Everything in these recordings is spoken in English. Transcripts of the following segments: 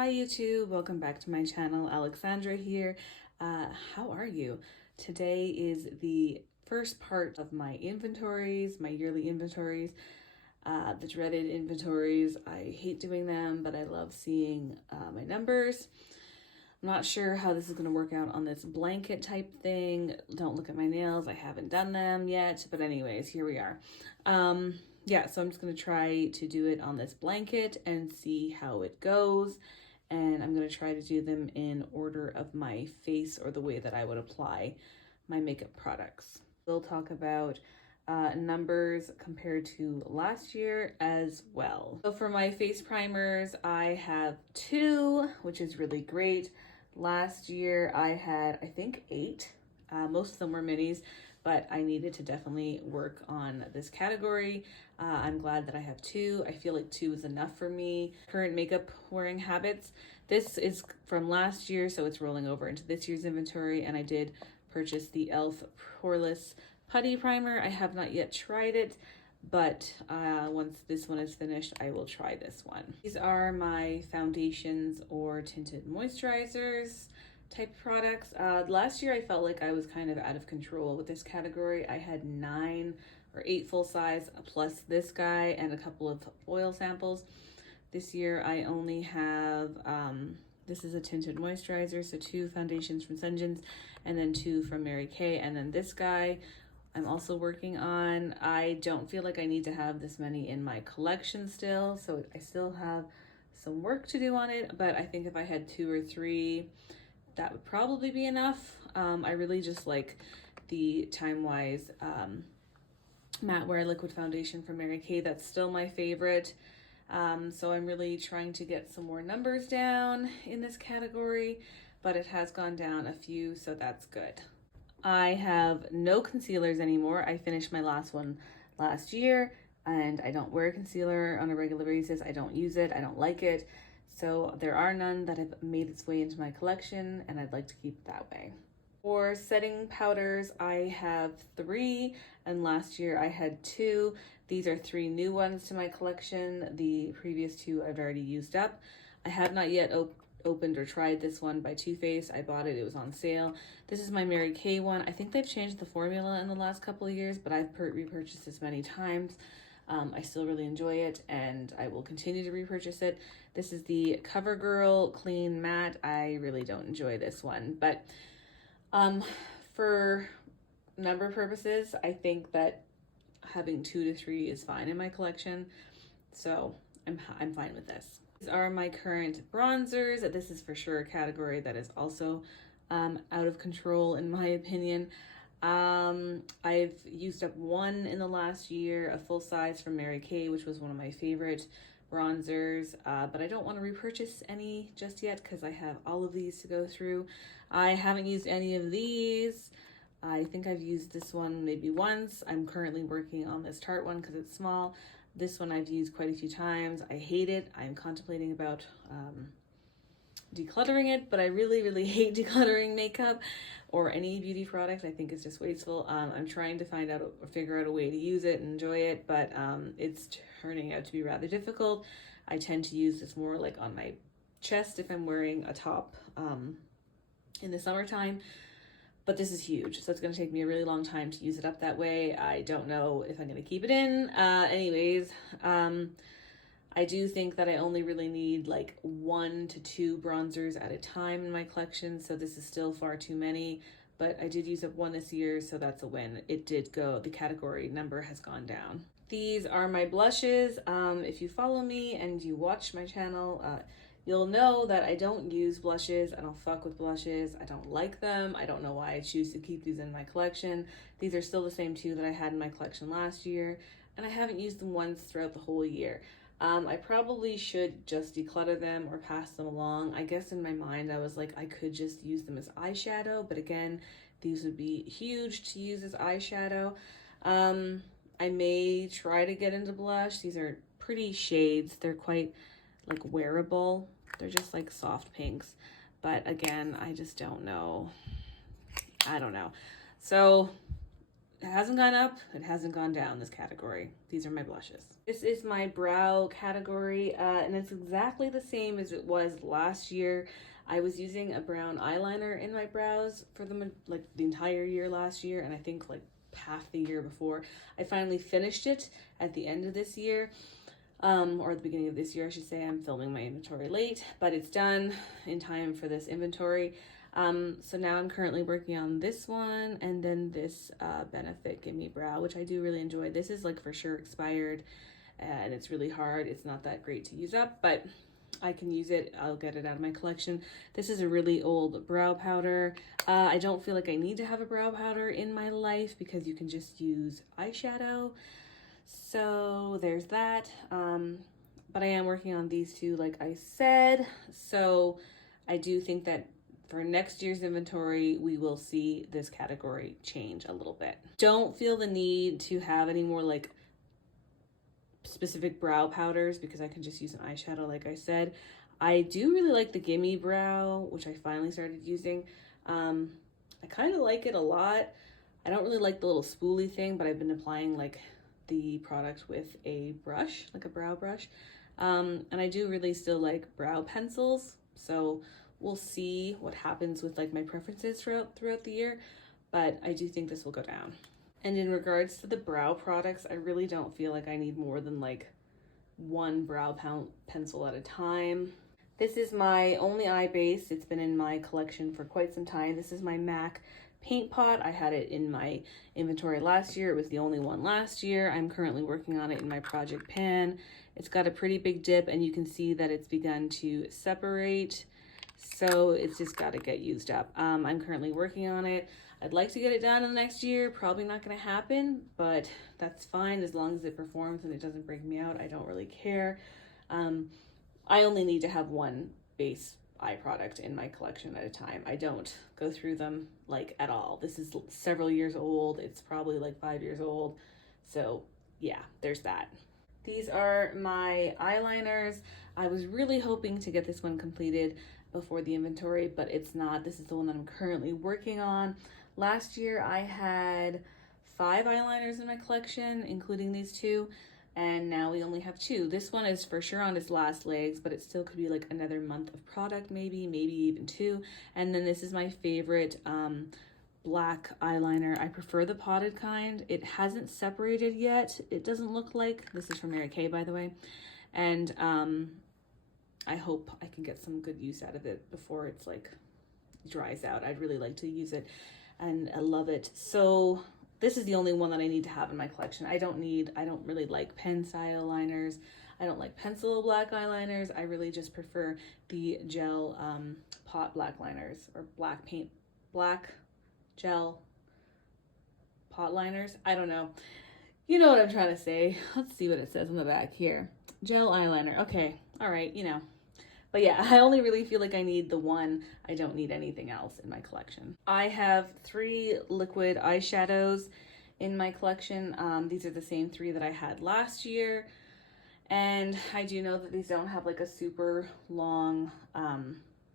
Hi YouTube, welcome back to my channel. Alexandra here. How are you? Today is the first part of my inventories, my yearly inventories, the dreaded inventories. I hate doing them, but I love seeing my numbers. I'm not sure how this is going to work out on this blanket type thing. Don't look at my nails. I haven't done them yet, but anyways, here we are. Yeah, so I'm just going to try to do it on this blanket and see how it goes. And I'm going to try to do them in order of my face or the way that I would apply my makeup products. We'll talk about numbers compared to last year as well. So for my face primers, I have 2, which is really great. Last year I had, I think, 8. Most of them were minis, but I needed to definitely work on this category. I'm glad that I have 2. I feel like 2 is enough for me. Current makeup wearing habits. This is from last year, so it's rolling over into this year's inventory, and I did purchase the e.l.f. Poreless Putty Primer. I have not yet tried it, but once this one is finished, I will try this one. These are my foundations or tinted moisturizers type products. Last year I felt like I was kind of out of control with this category. I had 9 or 8 full size plus this guy and a couple of oil samples. This year I only have, this is a tinted moisturizer, so 2 foundations from Sengens and then 2 from Mary Kay, and then this guy I'm also working on. I don't feel like I need to have this many in my collection still, so I still have some work to do on it, but I think if I had 2 or 3, that would probably be enough. I really just like the Time Wise Matte Wear Liquid Foundation from Mary Kay. That's still my favorite. So I'm really trying to get some more numbers down in this category, but it has gone down a few, so that's good. I have no concealers anymore. I finished my last one last year, and I don't wear concealer on a regular basis. I don't use it. I don't like it. So there are none that have made its way into my collection, and I'd like to keep it that way. For setting powders, I have 3, and last year I had 2. These are 3 new ones to my collection. The previous 2 I've already used up. I have not yet opened or tried this one by Too Faced. I bought it, it was on sale. This is my Mary Kay one. I think they've changed the formula in the last couple of years, but I've repurchased this many times. I still really enjoy it, and I will continue to repurchase it. This is the CoverGirl Clean Matte. I really don't enjoy this one, but for number purposes, I think that having 2 to 3 is fine in my collection, so I'm fine with this. These are my current bronzers. This is for sure a category that is also out of control in my opinion. I've used up 1 in the last year, a full size from Mary Kay, which was one of my favorite bronzers, but I don't want to repurchase any just yet because I have all of these to go through. I haven't used any of these. I think I've used this one maybe once. I'm currently working on this Tarte one because it's small. This one I've used quite a few times. I hate it. I'm contemplating about decluttering it, but I really hate decluttering makeup or any beauty product. I think it's just wasteful. I'm trying to figure out a way to use it and enjoy it, but it's turning out to be rather difficult. I tend to use this more like on my chest if I'm wearing a top in the summertime, but this is huge, so it's going to take me a really long time to use it up that way. I don't know if I'm going to keep it in. Anyways, I do think that I only really need like 1 to 2 bronzers at a time in my collection, so this is still far too many, but I did use up 1 this year, so that's a win. It did go, the category number has gone down. These are my blushes. If you follow me and you watch my channel, you'll know that I don't use blushes. I don't fuck with blushes. I don't like them. I don't know why I choose to keep these in my collection. These are still the same 2 that I had in my collection last year, and I haven't used them once throughout the whole year. I probably should just declutter them or pass them along. I guess in my mind I was like, I could just use them as eyeshadow, but again, these would be huge to use as eyeshadow. I may try to get into blush. These are pretty shades. They're quite like wearable. They're just like soft pinks, but again, I just don't know. I don't know. So It hasn't gone up, it hasn't gone down, this category. These are my blushes. This is my brow category, and it's exactly the same as it was last year. I was using a brown eyeliner in my brows for the entire year last year, and I think like half the year before. I finally finished it at the end of this year, or at the beginning of this year, I should say. I'm filming my inventory late, but it's done in time for this inventory. So now I'm currently working on this one, and then this Benefit Gimme Brow, which I do really enjoy. This is like for sure expired, and it's really hard. It's not that great to use up, but I can use it. I'll get it out of my collection. This is a really old brow powder. I don't feel like I need to have a brow powder in my life because you can just use eyeshadow. So there's that. But I am working on these two, like I said. So I do think that for next year's inventory, we will see this category change a little bit. Don't feel the need to have any more like specific brow powders because I can just use an eyeshadow, like I said. I do really like the Gimme Brow, which I finally started using. I kind of like it a lot. I don't really like the little spoolie thing, but I've been applying like the product with a brush, like a brow brush. And I do really still like brow pencils, so we'll see what happens with like my preferences throughout the year, but I do think this will go down. And in regards to the brow products, I really don't feel like I need more than like one brow pencil at a time. This is my only eye base. It's been in my collection for quite some time. This is my MAC paint pot. I had it in my inventory last year. It was the only one last year. I'm currently working on it in my project pan. It's got a pretty big dip, and you can see that it's begun to separate. So it's just got to get used up. I'm currently working on it. I'd like to get it done in the next year. Probably not going to happen, but that's fine as long as it performs and it doesn't break me out. I don't really care. I only need to have one base eye product in my collection at a time. I don't go through them like at all. This is several years old. It's probably like 5 years old. So yeah, there's that. These are my eyeliners. I was really hoping to get this one completed before the inventory, but it's not. This is the one that I'm currently working on. Last year I had 5 eyeliners in my collection, including these two, and now we only have 2. This one is for sure on its last legs, but it still could be like another month of product, maybe even 2. And then this is my favorite black eyeliner. I prefer the potted kind. It hasn't separated yet. It doesn't look like. This is from Mary Kay, by the way. And I hope I can get some good use out of it before it's like dries out. I'd really like to use it, and I love it. So this is the only one that I need to have in my collection. I don't really like pen style liners. I don't like pencil black eyeliners. I really just prefer the gel pot black liners, or black gel pot liners. I don't know. You know what I'm trying to say. Let's see what it says on the back here. Gel eyeliner. Okay. All right. You know. But yeah, I only really feel like I need the one. I don't need anything else in my collection. I have 3 liquid eyeshadows in my collection. These are the same 3 that I had last year. And I do know that these don't have like a super long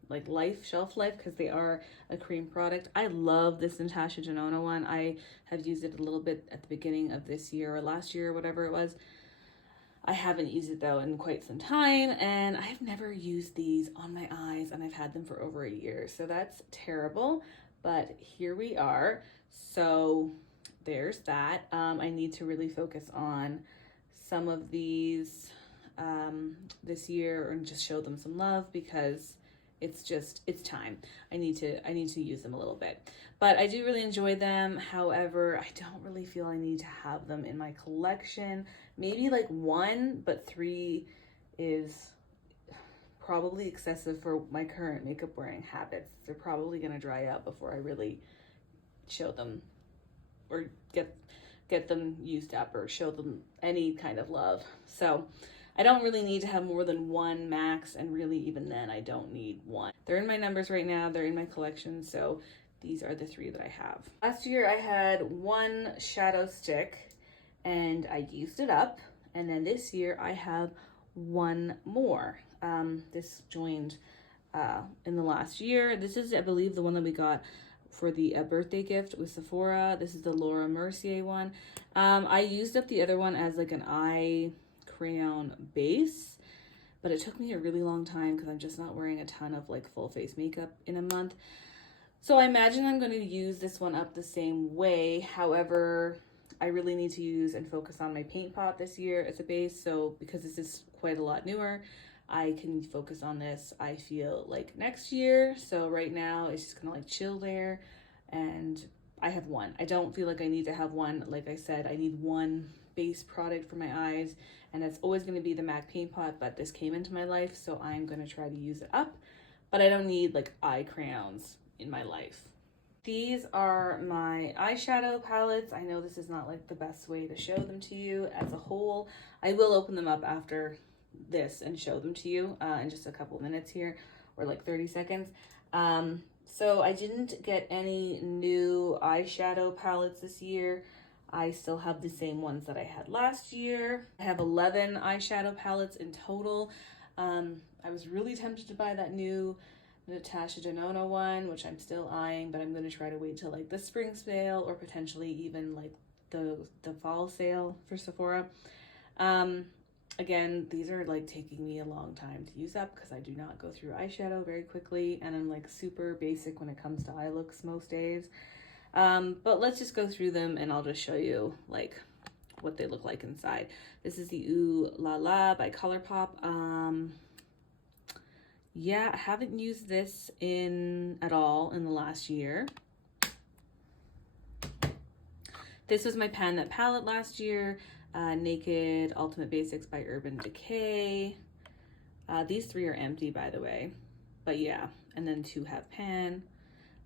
like shelf life, because they are a cream product. I love this Natasha Denona one. I have used it a little bit at the beginning of this year or last year or whatever it was. I haven't used it though in quite some time, and I've never used these on my eyes, and I've had them for over a year, so that's terrible, but here we are. So there's that. I need to really focus on some of these this year and just show them some love, because it's time. I need to use them a little bit. But I do really enjoy them. However, I don't really feel I need to have them in my collection. Maybe like 1, but 3 is probably excessive for my current makeup wearing habits. They're probably gonna dry out before I really show them or get them used up or show them any kind of love. So I don't really need to have more than 1 max, and really even then I don't need 1. They're in my numbers right now, they're in my collection, so these are the 3 that I have. Last year I had 1 shadow stick and I used it up, and then this year I have 1 more. This joined in the last year. This is, I believe, the one that we got for the birthday gift with Sephora. This is the Laura Mercier one. I used up the other one as like an eye crayon base, but it took me a really long time because I'm just not wearing a ton of like full face makeup in a month. So I imagine I'm going to use this one up the same way. However, I really need to use and focus on my paint pot this year as a base. So because this is quite a lot newer, I can focus on this, I feel like, next year. So right now it's just kind of like chill there. And I have one. I don't feel like I need to have one. Like I said, I need one base product for my eyes, and that's always going to be the MAC paint pot, but this came into my life, so I'm going to try to use it up. But I don't need like eye crayons in my life. These are my eyeshadow palettes. I know this is not like the best way to show them to you as a whole. I will open them up after this and show them to you in just a couple minutes here, or like 30 seconds. So I didn't get any new eyeshadow palettes this year. I still have the same ones that I had last year. I have 11 eyeshadow palettes in total. I was really tempted to buy that new Natasha Denona one, which I'm still eyeing, but I'm going to try to wait till like the spring sale, or potentially even like the fall sale for Sephora. Again, these are like taking me a long time to use up because I do not go through eyeshadow very quickly, and I'm like super basic when it comes to eye looks most days. But let's just go through them and I'll just show you like what they look like inside. This is the Ooh La La by ColourPop. Yeah, I haven't used this at all in the last year. This was my Pan That palette last year. Naked Ultimate Basics by Urban Decay. These three are empty, by the way. But yeah, and then two have pan.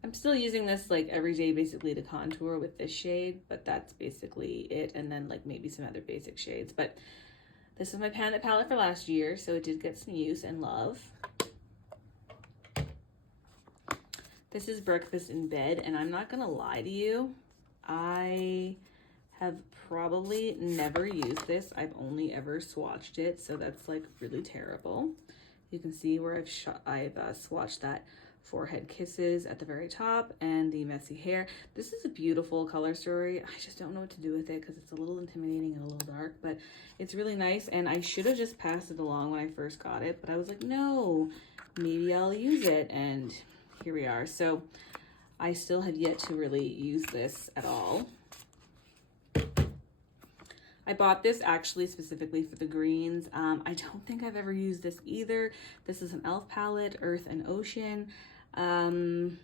I'm still using this like every day basically to contour with this shade, but that's basically it. And then like maybe some other basic shades. But this is my Pan That palette for last year, so it did get some use and love. This is Breakfast in Bed, and I'm not gonna lie to you, I have probably never used this. I've only ever swatched it, so that's like really terrible. You can see where I've swatched that Forehead Kisses at the very top and the Messy Hair. This is a beautiful color story. I just don't know what to do with it because it's a little intimidating and a little dark, but it's really nice, and I should have just passed it along when I first got it, but I was like, no, maybe I'll use it, and here we are. So I still have yet to really use this at all. I bought this actually specifically for the greens. I don't think I've ever used this either. This is an e.l.f. palette, Earth and Ocean. I can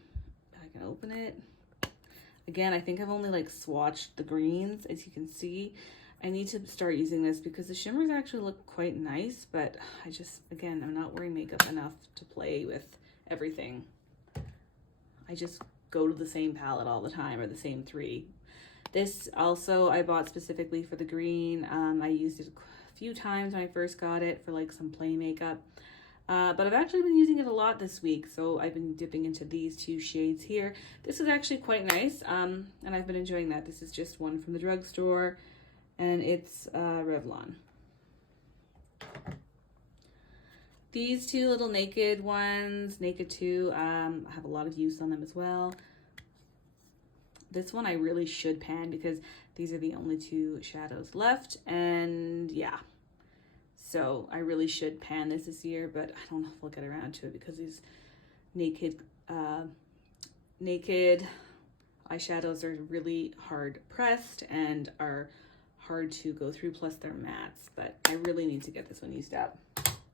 open it. Again, I think I've only like swatched the greens, as you can see. I need to start using this because the shimmers actually look quite nice, but I just, again, I'm not wearing makeup enough to play with everything. I just go to the same palette all the time, or the same three. This also I bought specifically for the green. I used it a few times when I first got it for like some play makeup. But I've actually been using it a lot this week, so I've been dipping into these two shades here. This is actually quite nice, and I've been enjoying that. This is just one from the drugstore, and it's Revlon. These two little Naked ones, Naked 2, I have a lot of use on them as well. This one I really should pan because these are the only two shadows left, and yeah. So I really should pan this year, but I don't know if I'll get around to it because these Naked eyeshadows are really hard pressed and are hard to go through, plus they're mattes, but I really need to get this one used up.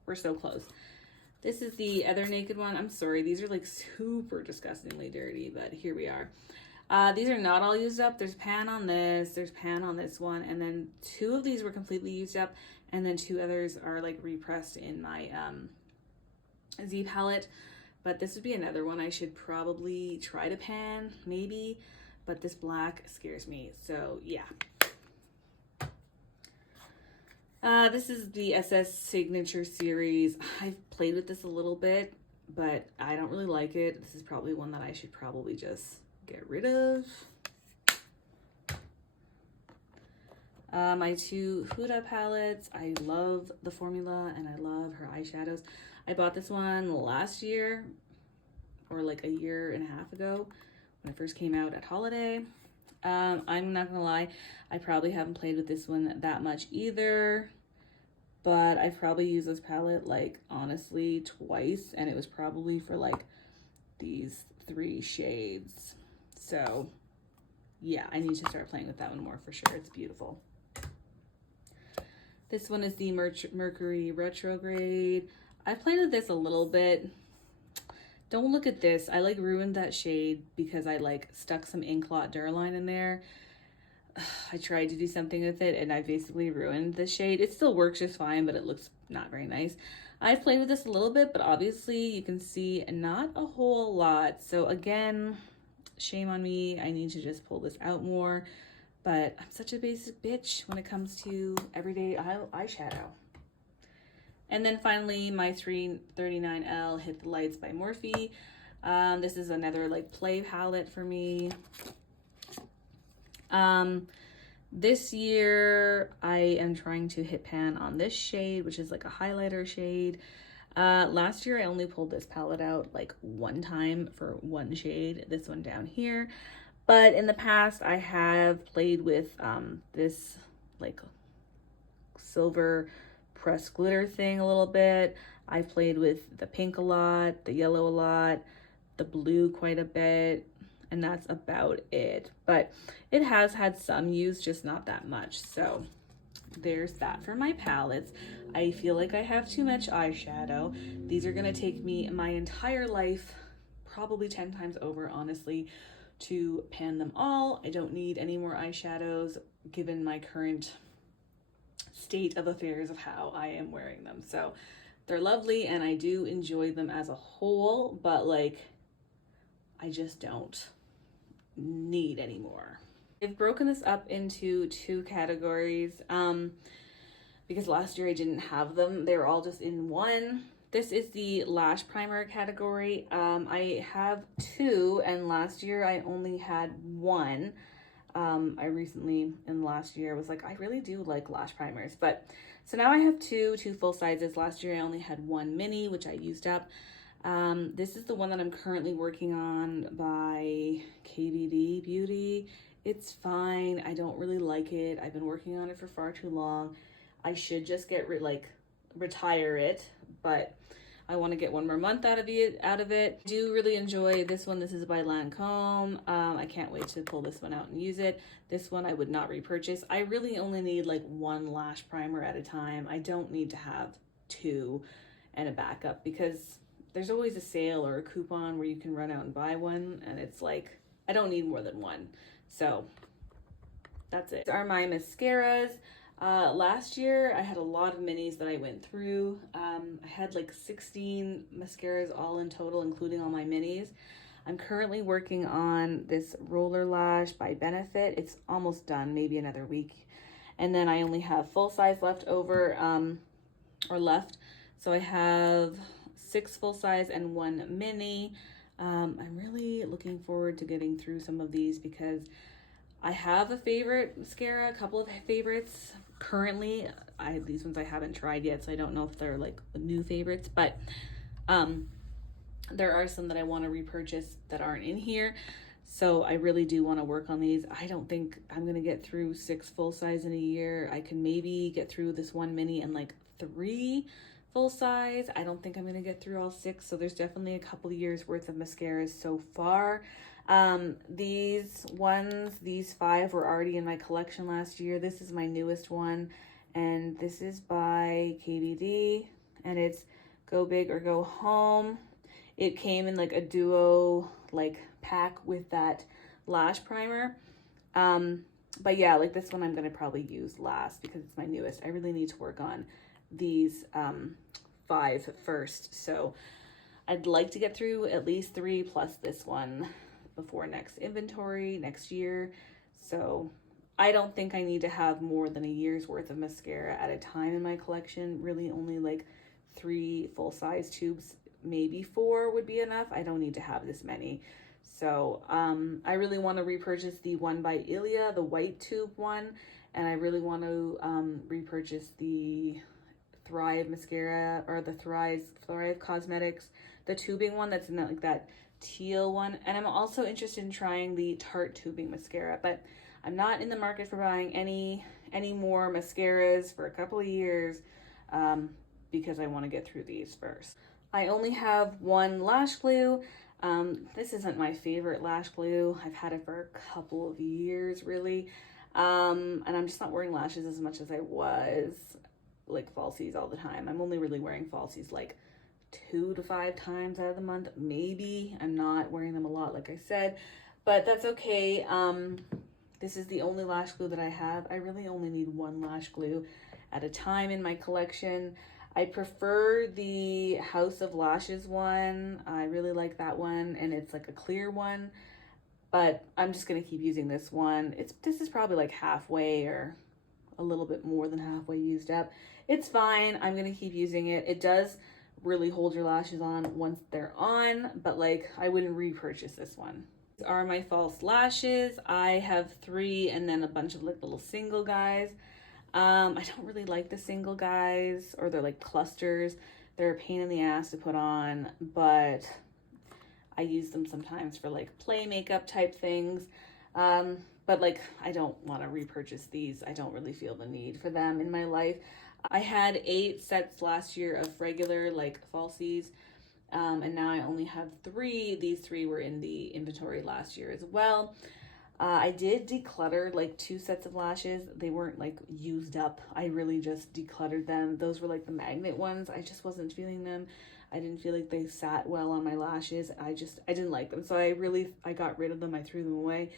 We're so close. This is the other Naked one. I'm sorry, these are like super disgustingly dirty, but here we are. These are not all used up. There's pan on this, there's pan on this one, and then two of these were completely used up, and then two others are like repressed in my Z palette. But this would be another one I should probably try to pan, maybe, but this black scares me, so yeah. This is the SS Signature series. I've played with this a little bit, but I don't really like it. This is probably one that I should probably just get rid of. My two Huda palettes. I love the formula and I love her eyeshadows. I bought this one last year, or like a year and a half ago, when it first came out at holiday. I'm not gonna lie, I probably haven't played with this one that much either, but I've probably used this palette like honestly twice, and it was probably for like these 3 shades. So yeah, I need to start playing with that one more for sure. It's beautiful. This one is the Mercury Retrograde. I played with this a little bit. Don't look at this. I like ruined that shade because I like stuck some Inklot Duraline in there. I tried to do something with it and I basically ruined the shade. It still works just fine, but it looks not very nice. I've played with this a little bit, but obviously you can see not a whole lot. So again, shame on me. I need to just pull this out more, but I'm such a basic bitch when it comes to everyday eyeshadow. And then finally, my 339L Hit the Lights by Morphe. This is another like play palette for me. This year I am trying to hit pan on this shade, which is like a highlighter shade. Last year I only pulled this palette out like one time for one shade, this one down here. But in the past I have played with this like silver pressed glitter thing a little bit. I played with the pink a lot, the yellow a lot, the blue quite a bit, and that's about it. But it has had some use, just not that much. So there's that for my palettes. I feel like I have too much eyeshadow. These are gonna take me my entire life, probably 10 times over, honestly, to pan them all. I don't need any more eyeshadows given my current state of affairs of how I am wearing them. So they're lovely and I do enjoy them as a whole, but like I just don't need any more. I've broken this up into 2 categories because last year I didn't have them. They were all just in one. This is the lash primer category. I have 2 and last year I only had 1. I recently in the last year was like, I really do like lash primers, but so now I have 2 full sizes. Last year I only had 1 mini, which I used up. This is the one that I'm currently working on by KVD Beauty. It's fine. I don't really like it. I've been working on it for far too long. I should just get retire it, but I want to get 1 more month out of it. I do really enjoy this one. This is by Lancome. I can't wait to pull this one out and use it. This one I would not repurchase. I really only need like 1 lash primer at a time. I don't need to have 2 and a backup because there's always a sale or a coupon where you can run out and buy one, and it's like I don't need more than 1. So that's it. These are my mascaras. Last year I had a lot of minis that I went through. I had like 16 mascaras all in total, including all my minis. I'm currently working on this Roller Lash by Benefit. It's almost done, maybe another week. And then I only have full size left over, left. So I have 6 full size and 1 mini. I'm really looking forward to getting through some of these because I have a favorite mascara, a couple of favorites currently. These ones I haven't tried yet, so I don't know if they're like new favorites, but there are some that I want to repurchase that aren't in here. So I really do want to work on these. I don't think I'm going to get through 6 full size in a year. I can maybe get through this 1 mini and like 3 full size. I don't think I'm going to get through all 6. So there's definitely a couple years worth of mascaras so far. These 5 were already in my collection last year. This is my newest one, and this is by KVD, and it's Go Big or Go Home. It came in like a duo like pack with that lash primer. But yeah, like this one I'm gonna probably use last because it's my newest. I really need to work on these 5 first. So I'd like to get through at least 3 plus this one before next inventory next year. So I don't think I need to have more than a year's worth of mascara at a time in my collection. Really only like 3 full size tubes, maybe 4 would be enough. I don't need to have this many. So I really want to repurchase the one by Ilia, the white tube one, and I really want to repurchase the Thrive mascara, or the Thrive Cosmetics, the tubing one that's in that, like that teal one. And I'm also interested in trying the Tarte tubing mascara, but I'm not in the market for buying any more mascaras for a couple of years, because I want to get through these first. I only have one lash glue. This isn't my favorite lash glue. I've had it for a couple of years, really. And I'm just not wearing lashes as much as I was, like falsies all the time. I'm only really wearing falsies like 2 to 5 times out of the month, maybe. I'm not wearing them a lot, like I said, but that's okay. This is the only lash glue that I have. I really only need one lash glue at a time in my collection. I prefer the House of Lashes one. I really like that one, and it's like a clear one, but I'm just gonna keep using this one. This is probably like halfway or a little bit more than halfway used up. It's fine. I'm gonna keep using it. It does really hold your lashes on once they're on, but like I wouldn't repurchase this one. These are my false lashes. I have 3 and then a bunch of like little single guys. I don't really like the single guys, or they're like clusters. They're a pain in the ass to put on, but I use them sometimes for like play makeup type things. But like I don't want to repurchase these. I don't really feel the need for them in my life. I had 8 sets last year of regular like falsies, and now I only have 3. These 3 were in the inventory last year as well. I did declutter like 2 sets of lashes. They weren't like used up. I really just decluttered them. Those were like the magnet ones. I just wasn't feeling them. I didn't feel like they sat well on my lashes. I didn't like them. So I got rid of them. I threw them away,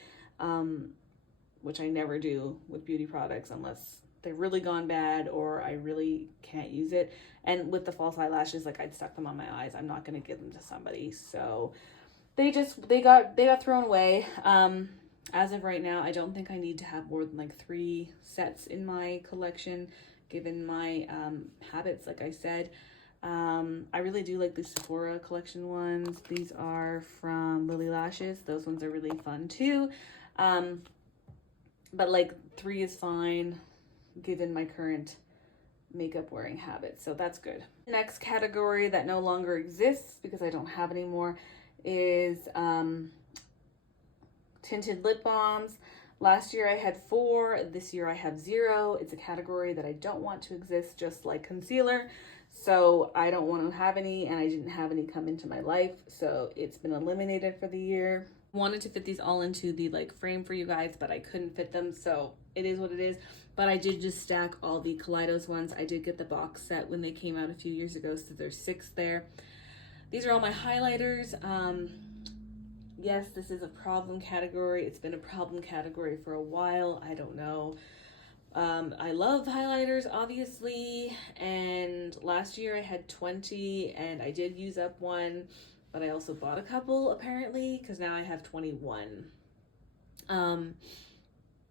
which I never do with beauty products unless they've really gone bad or I really can't use it. And with the false eyelashes, like I'd stuck them on my eyes. I'm not going to give them to somebody. So they got thrown away. As of right now, I don't think I need to have more than like 3 sets in my collection, given my habits, like I said. I really do like the Sephora collection ones. These are from Lily Lashes. Those ones are really fun too. But like 3 is fine, given my current makeup wearing habits. So that's good. The next category that no longer exists because I don't have any more is tinted lip balms. Last year I had 4, this year I have 0. It's a category that I don't want to exist, just like concealer. So I don't want to have any, and I didn't have any come into my life, so it's been eliminated for the year. Wanted to fit these all into the like frame for you guys, but I couldn't fit them, so it is what it is. But I did just stack all the Kaleidos ones. I did get the box set when they came out a few years ago, so there's 6 there. These are all my highlighters. Yes, this is a problem category. It's been a problem category for a while. I don't know. I love highlighters, obviously, and last year I had 20 and I did use up one, but I also bought a couple apparently because now I have 21. And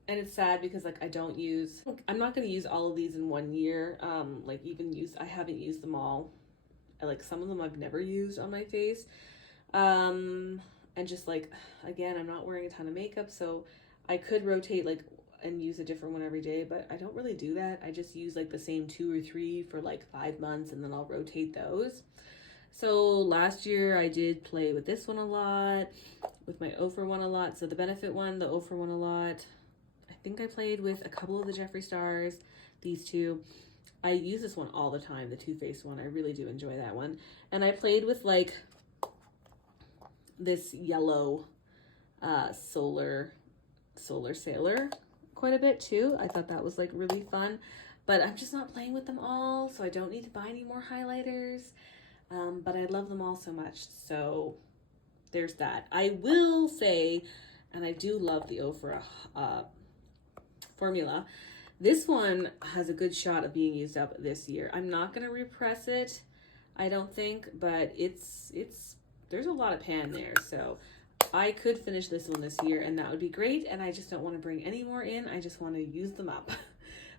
it's sad because like I'm not going to use all of these in 1 year. I haven't used them all. Like some of them I've never used on my face. And just like, again, I'm not wearing a ton of makeup, so I could rotate like and use a different one every day, but I don't really do that. I just use like the same 2 or 3 for like 5 months and then I'll rotate those. So last year I did play with this one a lot, with my Ofra one a lot. So the Benefit one, the Ofra one a lot. I think I played with a couple of the Jeffree Stars, these 2. I use this one all the time, the Too Faced one. I really do enjoy that one. And I played with like this yellow Solar Sailor quite a bit too. I thought that was like really fun, but I'm just not playing with them all, so I don't need to buy any more highlighters. But I love them all so much, so there's that. I will say, and I do love the Ofra formula. This one has a good shot of being used up this year. I'm not gonna repress it, I don't think, but there's a lot of pan there, so I could finish this one this year and that would be great, and I just don't want to bring any more in. I just want to use them up.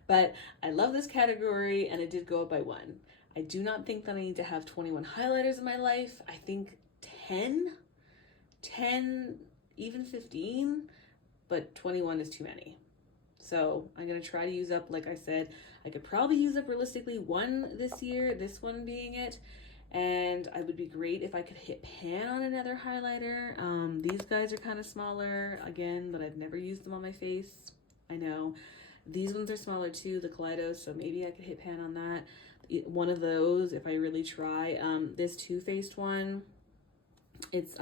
But I love this category and it did go up by 1. I do not think that I need to have 21 highlighters in my life. I think 10, even 15, but 21 is too many. So I'm going to try to use up, like I said, I could probably use up realistically one this year, this one being it. And I would be great if I could hit pan on another highlighter. These guys are kind of smaller again, but I've never used them on my face. I know these ones are smaller too, the Kaleidos, so maybe I could hit pan on that. One of those if I really try. This Too Faced one, it's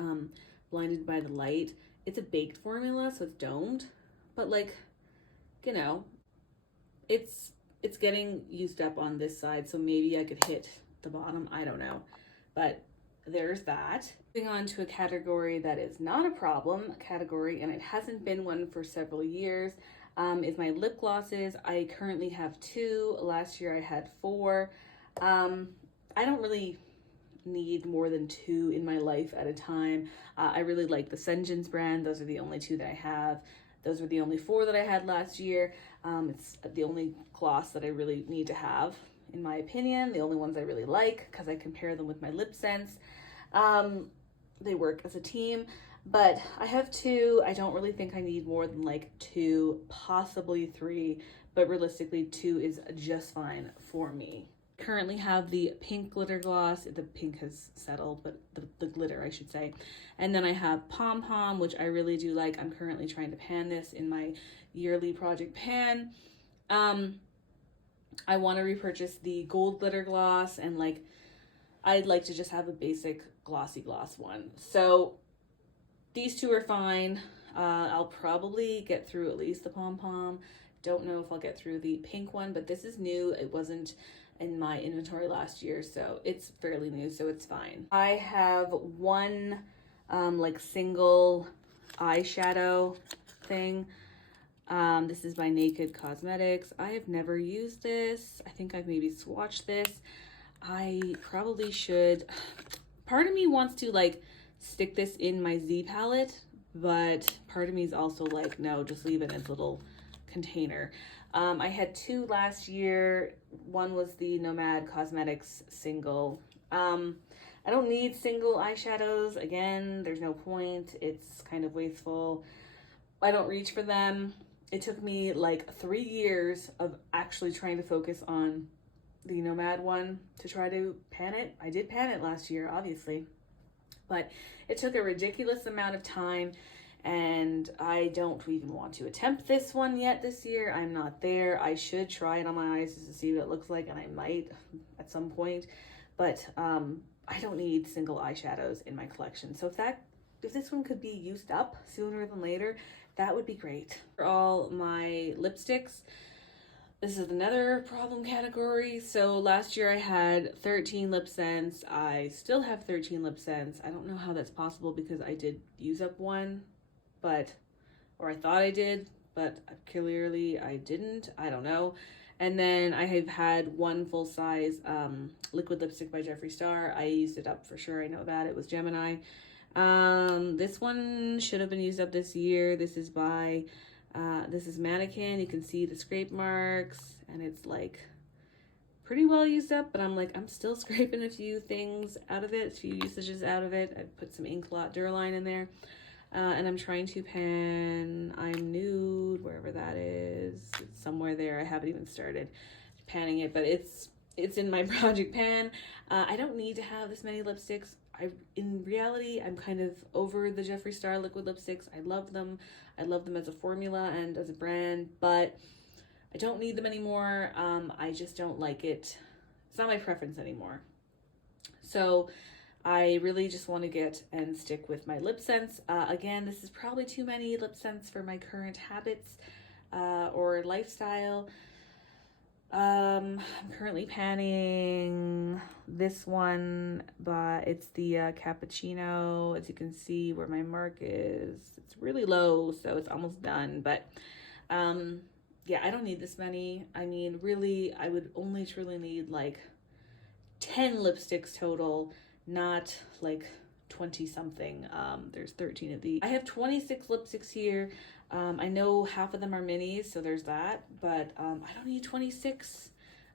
Blinded by the Light. It's a baked formula, so it's domed, but like, you know, it's getting used up on this side, so maybe I could hit the bottom. I don't know, but there's that. Moving on to a category that is not a problem category, and it hasn't been one for several years, is my lip glosses. I currently have 2. Last year I had 4. I don't really need more than 2 in my life at a time. I really like the Sengens brand. Those are the only 2 that I have. Those were the only 4 that I had last year. It's the only gloss that I really need to have, in my opinion. The only ones I really like, because I compare them with my Lip Sense. They work as a team, but I have 2. I don't really think I need more than like 2, possibly 3, but realistically 2 is just fine for me. Currently have the pink glitter gloss. The pink has settled, but the glitter, I should say. And then I have Pom Pom, which I really do like. I'm currently trying to pan this in my yearly project pan. I want to repurchase the gold glitter gloss, and like, I'd like to just have a basic glossy gloss one. So these 2 are fine. I'll probably get through at least the Pom Pom. Don't know if I'll get through the pink one, but this is new. It wasn't in my inventory last year, so it's fairly new, so it's fine. I have one like single eyeshadow thing. This is by Naked Cosmetics. I have never used this. I think I've maybe swatched this. I probably should. Part of me wants to like stick this in my Z palette, but part of me is also like, no, just leave it in its little container. I had 2 last year. One was the Nomad Cosmetics single. I don't need single eyeshadows. Again, there's no point. It's kind of wasteful. I don't reach for them. It took me like 3 years of actually trying to focus on the Nomad one to try to pan it. I did pan it last year, obviously, but it took a ridiculous amount of time, and I don't even want to attempt this one yet this year. I'm not there. I should try it on my eyes just to see what it looks like, and I might at some point, but I don't need single eyeshadows in my collection. So if this one could be used up sooner than later, that would be great. For all my lipsticks, this is another problem category. So last year I had 13 lip scents. I still have 13 lip scents. I don't know how that's possible because I did use up one, or I thought I did, but clearly I didn't. I don't know. And then I have had one full-size liquid lipstick by Jeffree Star. I used it up for sure. I know that. It was Gemini. This one should have been used up this year. This is Mannequin. You can see the scrape marks, and it's like pretty well used up, but I'm still scraping a few things out of it, a few usages out of it. I put some Ink Lot Duraline in there. And I'm trying to pan I'm Nude, wherever that is. It's somewhere there. I haven't even started panning it, but it's in my project pan. I don't need to have this many lipsticks. In reality, I'm kind of over the Jeffree Star liquid lipsticks. I love them. I love them as a formula and as a brand, but I don't need them anymore. I just don't like it. It's not my preference anymore. So I really just want to get and stick with my lip scents. Again, this is probably too many lip scents for my current habits or lifestyle. I'm currently panning this one, but it's the Cappuccino. As you can see where my mark is, it's really low, so it's almost done. But yeah, I don't need this many. I mean, really, I would only truly need like 10 lipsticks total, not like 20 something. There's 13 of these. I have 26 lipsticks here. I know half of them are minis, so there's that, but I don't need 26.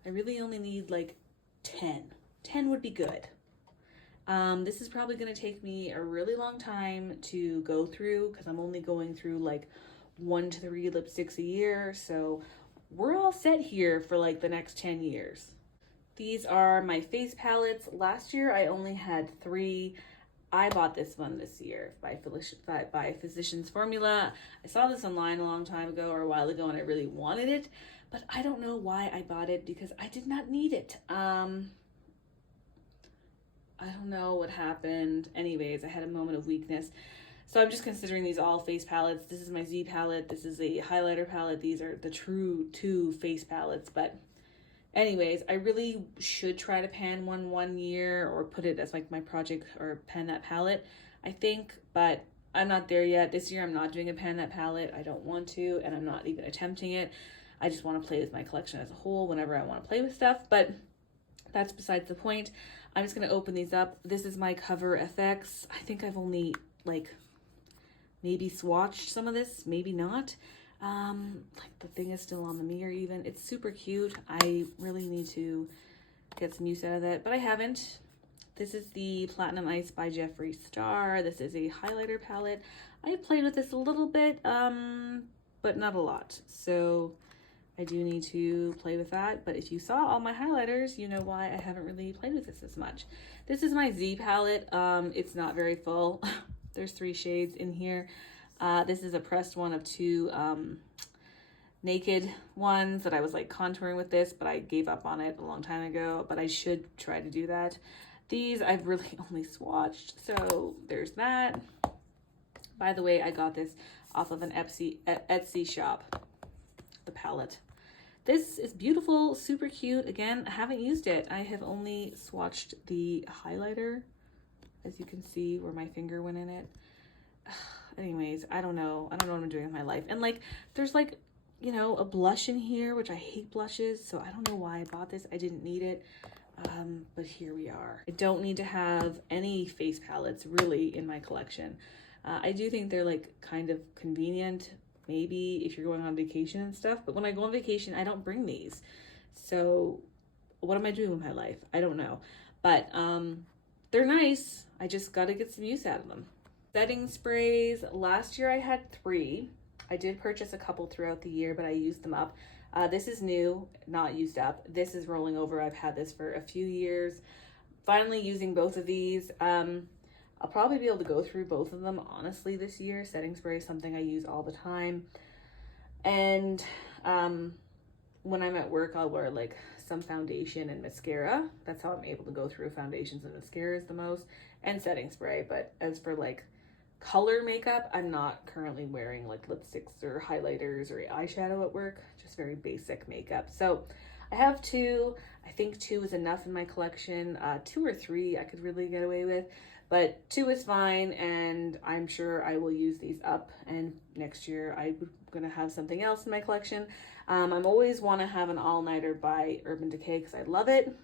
I really only need like 10. 10 would be good. This is probably going to take me a really long time to go through because I'm only going through like 1 to 3 lipsticks a year. So we're all set here for like the next 10 years. These are my face palettes. Last year I only had 3. I bought this one this year by Physicians Formula. I saw this online a long time ago or a while ago and I really wanted it, but I don't know why I bought it because I did not need it. I don't know what happened. Anyways, I had a moment of weakness. So I'm just considering these all face palettes. This is my Z palette. This is a highlighter palette. These are the true 2 face palettes. But anyways, I really should try to pan one year or put it as like my project or pan that palette, I think. But I'm not there yet. This year I'm not doing a pan that palette. I don't want to, and I'm not even attempting it. I just want to play with my collection as a whole whenever I want to play with stuff. But that's besides the point. I'm just going to open these up. This is my Cover FX. I think I've only like maybe swatched some of this, maybe not. Like the thing is still on the mirror even. It's super cute. I really need to get some use out of that, but I haven't. This is the Platinum Ice by Jeffree Star. This is a highlighter palette. I played with this a little bit, but not a lot. So I do need to play with that, but if you saw all my highlighters, you know why I haven't really played with this as much. This is my Z palette. It's not very full. There's 3 shades in here. This is a pressed one of 2 naked ones that I was like contouring with this, but I gave up on it a long time ago, but I should try to do that. These I've really only swatched, so there's that. By the way, I got this off of an Etsy shop, the palette. This is beautiful, super cute. Again, I haven't used it. I have only swatched the highlighter, as you can see where my finger went in it. Anyways, I don't know what I'm doing with my life. And like, there's like, you know, a blush in here, which I hate blushes, so I don't know why I bought this. I didn't need it, but here we are. I don't need to have any face palettes really in my collection. I do think they're like kind of convenient, maybe if you're going on vacation and stuff, but when I go on vacation, I don't bring these. So what am I doing with my life? I don't know, but they're nice. I just got to get some use out of them. Setting sprays. Last year I had 3. I did purchase a couple throughout the year, but I used them up. This is new, not used up. This is rolling over. I've had this for a few years. Finally using both of these. I'll probably be able to go through both of them, honestly, this year. Setting spray is something I use all the time. And when I'm at work, I'll wear like some foundation and mascara. That's how I'm able to go through foundations and mascaras the most, and setting spray. But as for like color makeup, I'm not currently wearing like lipsticks or highlighters or eyeshadow at work, just very basic makeup. So I have 2. I think 2 is enough in my collection. 2 or 3 I could really get away with, but 2 is fine, and I'm sure I will use these up, and next year I'm gonna have something else in my collection. I'm always want to have an all-nighter by Urban Decay because I love it.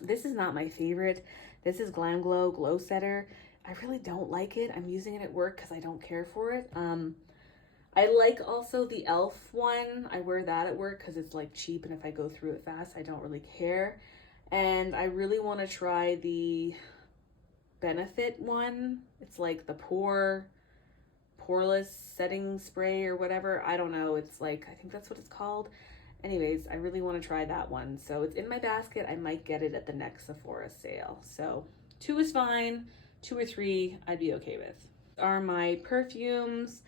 This is not my favorite. This is Glam Glow Glow Setter. I really don't like it. I'm using it at work because I don't care for it. I like also the e.l.f. one. I wear that at work because it's like cheap, and if I go through it fast, I don't really care. And I really want to try the Benefit one. It's like the poreless setting spray or whatever. I don't know. It's like, I think that's what it's called. Anyways, I really want to try that one. So it's in my basket. I might get it at the next Sephora sale. So 2 is fine. 2 or 3 I'd be okay with. Are my perfumes.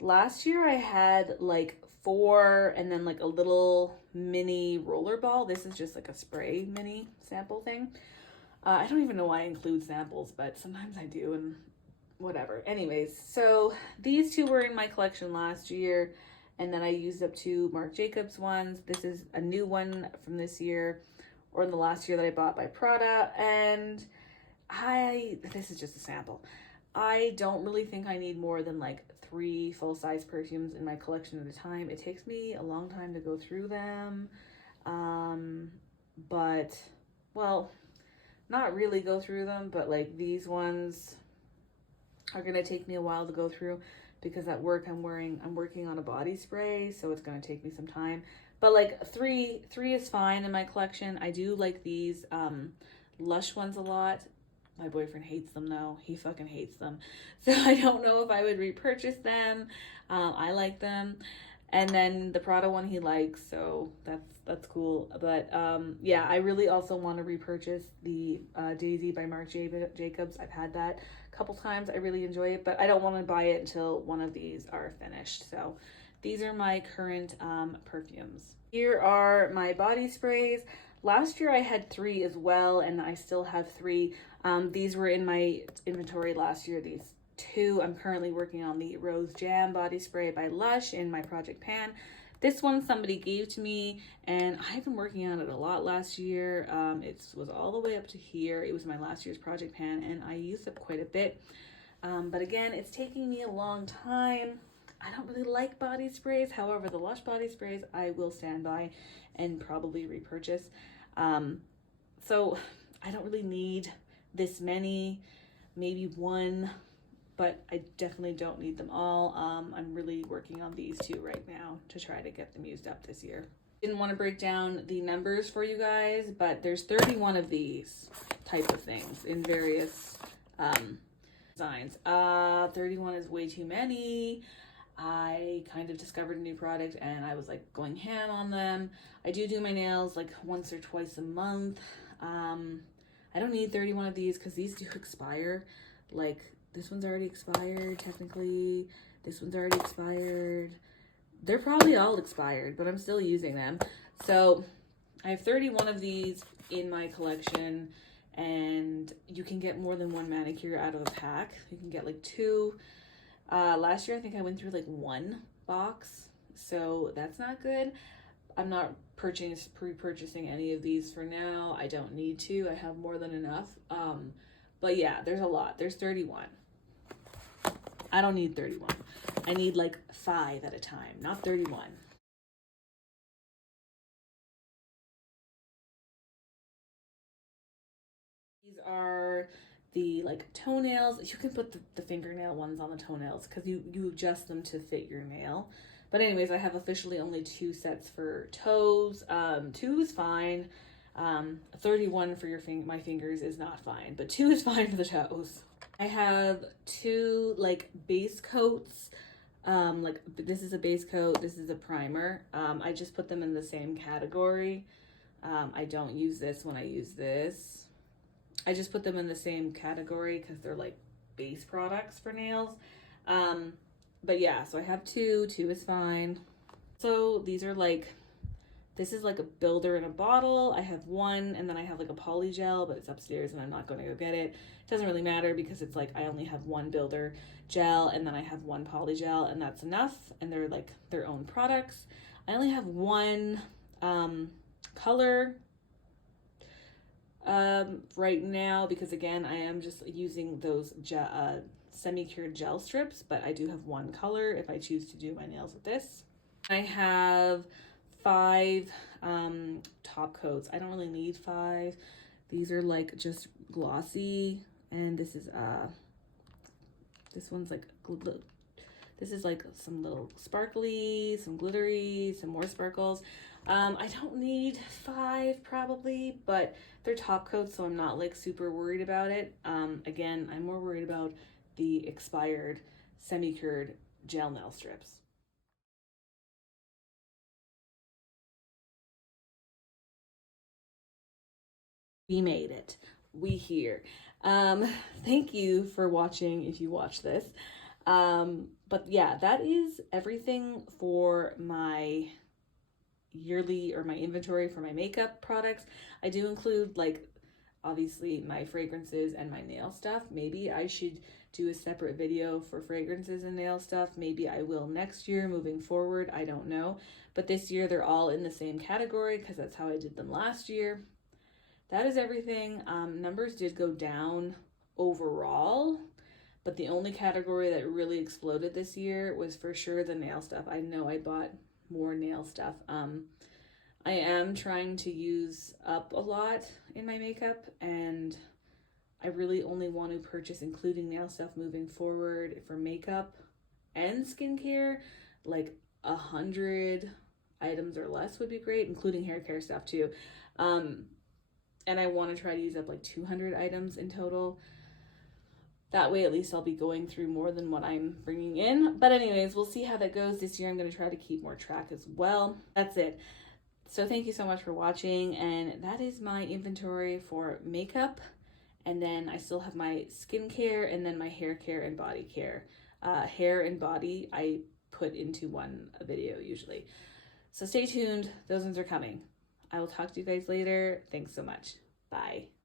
Last year I had like 4 and then like a little mini roller ball. This is just like a spray mini sample thing. I don't even know why I include samples, but sometimes I do, and whatever. Anyways, so these 2 were in my collection last year, and then I used up 2 Marc Jacobs ones. This is a new one from this year, or in the last year, that I bought by Prada, and this is just a sample. I don't really think I need more than like 3 full-size perfumes in my collection at a time. It takes me a long time to go through them, but, well, not really go through them, but like these ones are gonna take me a while to go through because at work I'm working on a body spray, so it's gonna take me some time. But like 3 is fine in my collection. I do like these Lush ones a lot. My boyfriend hates them though. He fucking hates them. So I don't know if I would repurchase them. I like them. And then the Prada one he likes, so that's cool. But yeah, I really also want to repurchase the Daisy by Marc Jacobs. I've had that a couple times. I really enjoy it, but I don't want to buy it until one of these are finished. So these are my current perfumes. Here are my body sprays. Last year I had 3 as well, and I still have 3. These were in my inventory last year, these 2. I'm currently working on the Rose Jam body spray by Lush in my Project Pan. This one somebody gave to me, and I've been working on it a lot last year. It was all the way up to here. It was my last year's Project Pan, and I used up quite a bit. But again, it's taking me a long time. I don't really like body sprays. However, the Lush body sprays I will stand by and probably repurchase. So I don't really need this many, maybe 1, but I definitely don't need them all. I'm really working on these 2 right now to try to get them used up this year. Didn't want to break down the numbers for you guys, but there's 31 of these type of things in various designs. 31 is way too many. I kind of discovered a new product and I was like going ham on them. I do my nails like once or twice a month. I don't need 31 of these because these do expire. Like this one's already expired technically. This one's already expired. They're probably all expired, but I'm still using them. So I have 31 of these in my collection, and you can get more than 1 manicure out of a pack. You can get like 2. Last year I think I went through like 1 box, so that's not good. I'm not pre-purchasing any of these for now. I don't need to. I have more than enough. But yeah, there's a lot. There's 31. I don't need 31. I need like 5 at a time, not 31. These are the like toenails. You can put the fingernail ones on the toenails because you adjust them to fit your nail. But anyways, I have officially only 2 sets for toes. 2 is fine. 31 for my fingers is not fine, but 2 is fine for the toes. I have 2 like base coats. Like this is a base coat, this is a primer. I just put them in the same category. I don't use this when I use this. I just put them in the same category because they're like base products for nails. But yeah, so I have 2 is fine. So these are like, this is like a builder in a bottle. I have 1, and then I have like a poly gel, but it's upstairs and I'm not going to go get it. It doesn't really matter because it's like I only have 1 builder gel and then I have 1 poly gel, and that's enough, and they're like their own products. I only have 1 color right now because again I am just using those semi-cured gel strips, but I do have 1 color if I choose to do my nails with this. I have 5 top coats. I don't really need 5. These are like just glossy, and this is this one's like this is like some little sparkly, some glittery, some more sparkles. I don't need 5 probably, but they're top coats, so I'm not like super worried about it. Again, I'm more worried about the expired semi-cured gel nail strips. We made it. We here. Thank you for watching if you watch this. But yeah, that is everything for my yearly or my inventory for my makeup products. I do include like obviously my fragrances and my nail stuff. Maybe I should do a separate video for fragrances and nail stuff. Maybe I will next year moving forward. I don't know. But this year they're all in the same category because that's how I did them last year. That is everything. Numbers did go down overall, but the only category that really exploded this year was for sure the nail stuff. I know I bought more nail stuff. I am trying to use up a lot in my makeup, and I really only want to purchase including nail stuff moving forward for makeup and skincare. Like 100 items or less would be great, including hair care stuff too. And I want to try to use up like 200 items in total. That way, at least I'll be going through more than what I'm bringing in. But anyways, we'll see how that goes. This year, I'm going to try to keep more track as well. That's it. So thank you so much for watching. And that is my inventory for makeup. And then I still have my skincare and then my hair care and body care. Hair and body, I put into one video usually. So stay tuned. Those ones are coming. I will talk to you guys later. Thanks so much. Bye.